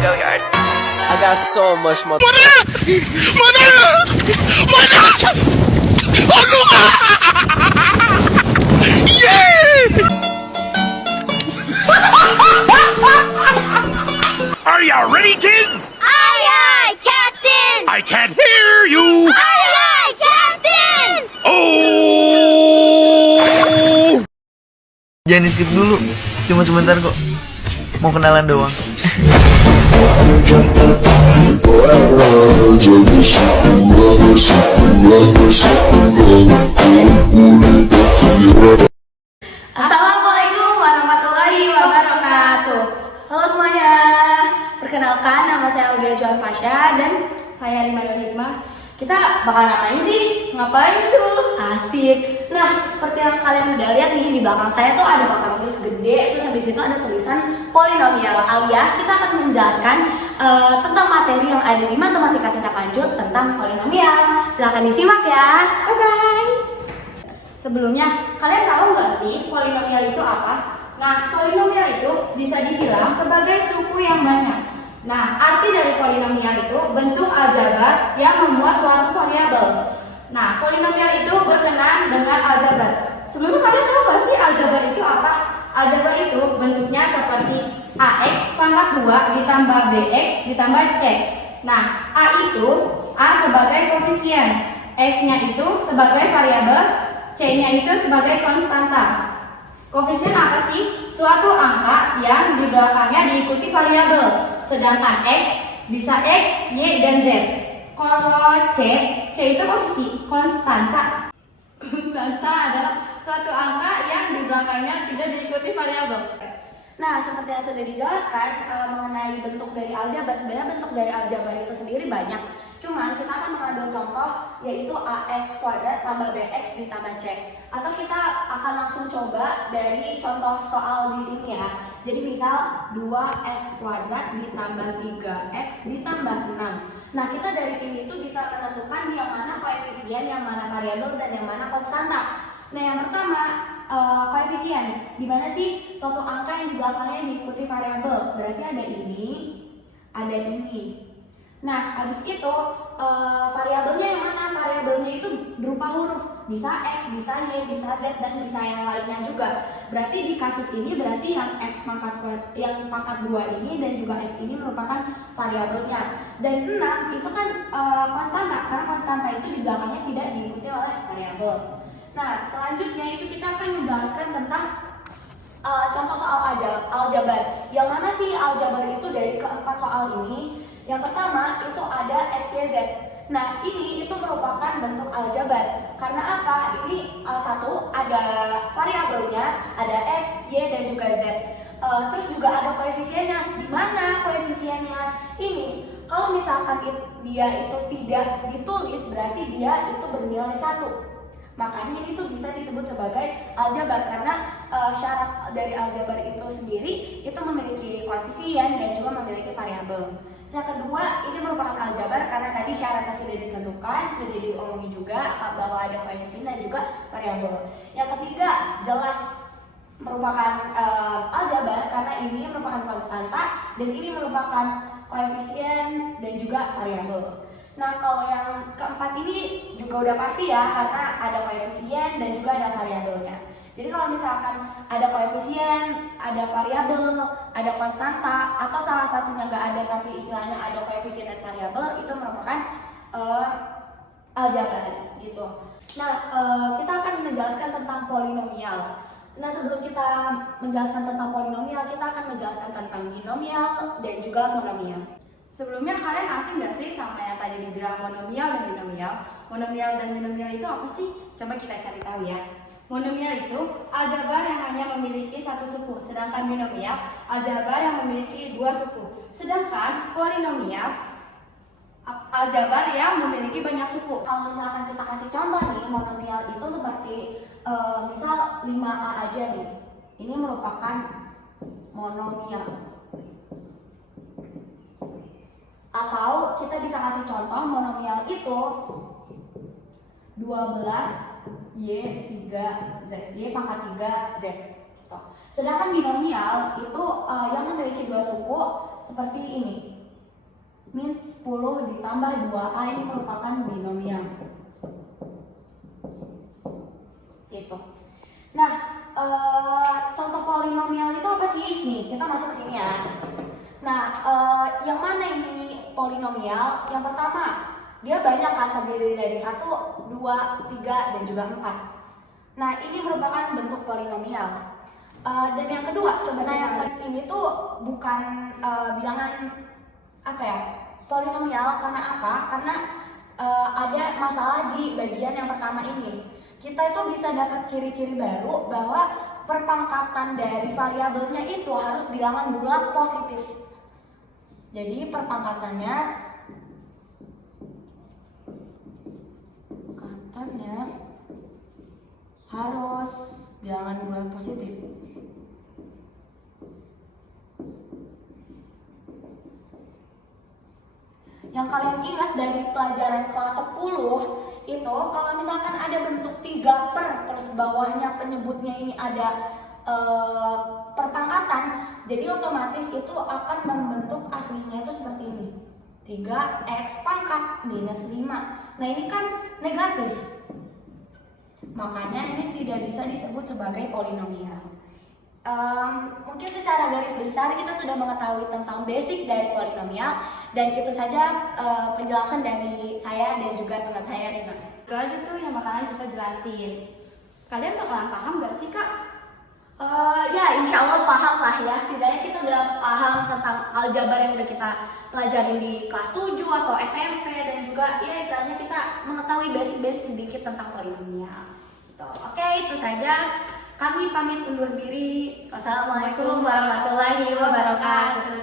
Go yard. I got so much more. Are you ready, kids? Aye, aye, Captain! I can't hear you. Aye, aye, Captain! Oh! Jangan di skip dulu, cuma sebentar kok. Mau kenalan doang. Assalamualaikum warahmatullahi wabarakatuh. Halo semuanya, perkenalkan nama saya Aulia Joan Pasha dan saya Rima Nur Hikmah. Kita bakal ngapain sih? Ngapain tuh? Asik. Nah, seperti yang kalian udah lihat nih, di belakang saya tuh ada papan tulis gede. Terus habis itu ada tulisan polinomial, alias kita akan menjelaskan tentang materi yang ada di matematika tingkat lanjut tentang polinomial. Silahkan disimak ya. Bye-bye. Sebelumnya, kalian tahu nggak sih polinomial itu apa? Nah, polinomial itu bisa dibilang sebagai suku yang banyak. Nah, arti dari polinomial itu bentuk aljabar yang memuat suatu variabel. Nah, polinomial itu berkenaan dengan aljabar. Sebelumnya kalian tahu nggak sih aljabar itu apa? Aljabar itu bentuknya seperti AX pangkat 2 ditambah BX ditambah C. Nah, A itu A sebagai koefisien, X-nya itu sebagai variabel, C-nya itu sebagai konstanta. Koefisien apa sih? Suatu angka yang di belakangnya diikuti variabel. Sedangkan X bisa X, Y, dan Z. Kalau C itu konstanta. Konstanta adalah suatu angka yang di belakangnya tidak diikuti variabel. Nah, seperti yang sudah dijelaskan mengenai bentuk dari aljabar, sebenarnya bentuk dari aljabar itu sendiri banyak. Cuman kita akan mengambil contoh yaitu AX kuadrat tambah BX ditambah C. Atau kita akan langsung coba dari contoh soal di sini ya. Jadi misal 2x kuadrat ditambah 3x ditambah 6. Nah, kita dari sini itu bisa menentukan yang mana koefisien, yang mana variabel, dan yang mana konstanta. Nah, yang pertama koefisien. Di mana sih suatu angka yang di belakangnya diikuti variabel? Berarti ada ini, ada ini. Nah, habis itu variabelnya yang mana? Variabelnya itu berupa huruf, bisa X, bisa Y, bisa Z, dan bisa yang lainnya juga. Berarti di kasus ini berarti yang X pangkat 2 ini dan juga F ini merupakan variabelnya. Dan 6 itu kan konstanta, karena konstanta itu di belakangnya tidak diikuti oleh variabel. Nah, selanjutnya itu kita akan menjelaskan tentang contoh soal aljabar. Yang mana sih aljabar itu dari keempat soal ini? Yang pertama itu ada X, Y, Z. Nah, ini itu merupakan bentuk aljabar. Karena apa? Ini satu ada variabelnya, ada X, Y, dan juga Z. Terus juga ada koefisiennya. Di mana koefisiennya? Ini kalau misalkan dia itu tidak ditulis, berarti dia itu bernilai 1. Makanya ini tuh bisa disebut sebagai aljabar karena syarat dari aljabar itu sendiri itu memiliki koefisien dan juga memiliki variabel. Yang kedua, ini merupakan aljabar karena tadi syaratnya sudah ditentukan, sudah diomongin juga bahwa ada koefisien dan juga variabel. Yang ketiga, jelas merupakan aljabar karena ini merupakan konstanta dan ini merupakan koefisien dan juga variabel. Nah, kalau yang keempat ini juga udah pasti ya karena ada koefisien dan juga ada variabelnya. Jadi kalau misalkan ada koefisien, ada variabel, ada konstanta, atau salah satunya nggak ada tapi istilahnya ada koefisien dan variabel, itu merupakan aljabar gitu. Nah, kita akan menjelaskan tentang polinomial. Nah, sebelum kita menjelaskan tentang polinomial, kita akan menjelaskan tentang binomial dan juga monomial. Sebelumnya kalian asing nggak sih sama yang tadi dibilang monomial dan binomial? Monomial dan binomial itu apa sih? Coba kita cari tahu ya. Monomial itu aljabar yang hanya memiliki satu suku, sedangkan binomial aljabar yang memiliki dua suku. Sedangkan polinomial aljabar yang memiliki banyak suku. Kalau misalkan kita kasih contoh nih, monomial itu seperti misal 5A aja nih. Ini merupakan monomial. Atau kita bisa kasih contoh monomial itu 12Y3Z, Y pangkat 3Z. Sedangkan binomial itu yang memiliki dua suku seperti ini. Min 10 ditambah 2A ini merupakan binomial. Gitu. Nah, contoh polinomial itu apa sih? Nih, kita masuk ke sini ya. Nah, yang mana ini polinomial? Yang pertama, dia banyak kan, terdiri dari 1, 2, 3, dan juga 4. Nah, ini merupakan bentuk polinomial. Dan yang kedua, coba ini tuh bukan bilangan apa ya, polinomial. Karena apa? Karena ada masalah di bagian yang pertama ini. Kita itu bisa dapat ciri-ciri baru bahwa perpangkatan dari variabelnya itu harus bilangan bulat positif. Jadi perpangkatannya harus bilangan bulat positif. Yang kalian ingat dari pelajaran kelas 10 itu, kalau misalkan ada bentuk 3 terus bawahnya penyebutnya ini ada perpangkatan, jadi otomatis itu akan membentuk aslinya itu seperti ini, 3x pangkat minus 5. Nah ini kan negatif, makanya ini tidak bisa disebut sebagai polinomial. Mungkin secara garis besar kita sudah mengetahui tentang basic dari polinomial, dan itu saja penjelasan dari saya dan juga teman saya Rina. Itu aja tuh yang bakalan kita jelasin. Kalian bakalan paham gak sih Kak? Ya insya Allah paham lah ya. Setidaknya kita udah paham tentang aljabar yang udah kita pelajarin di kelas 7 atau SMP, dan juga ya istilahnya kita mengetahui basic-basic sedikit tentang polinomial. Gitu. Oke, itu saja. Kami pamit undur diri. Wassalamualaikum warahmatullahi wabarakatuh.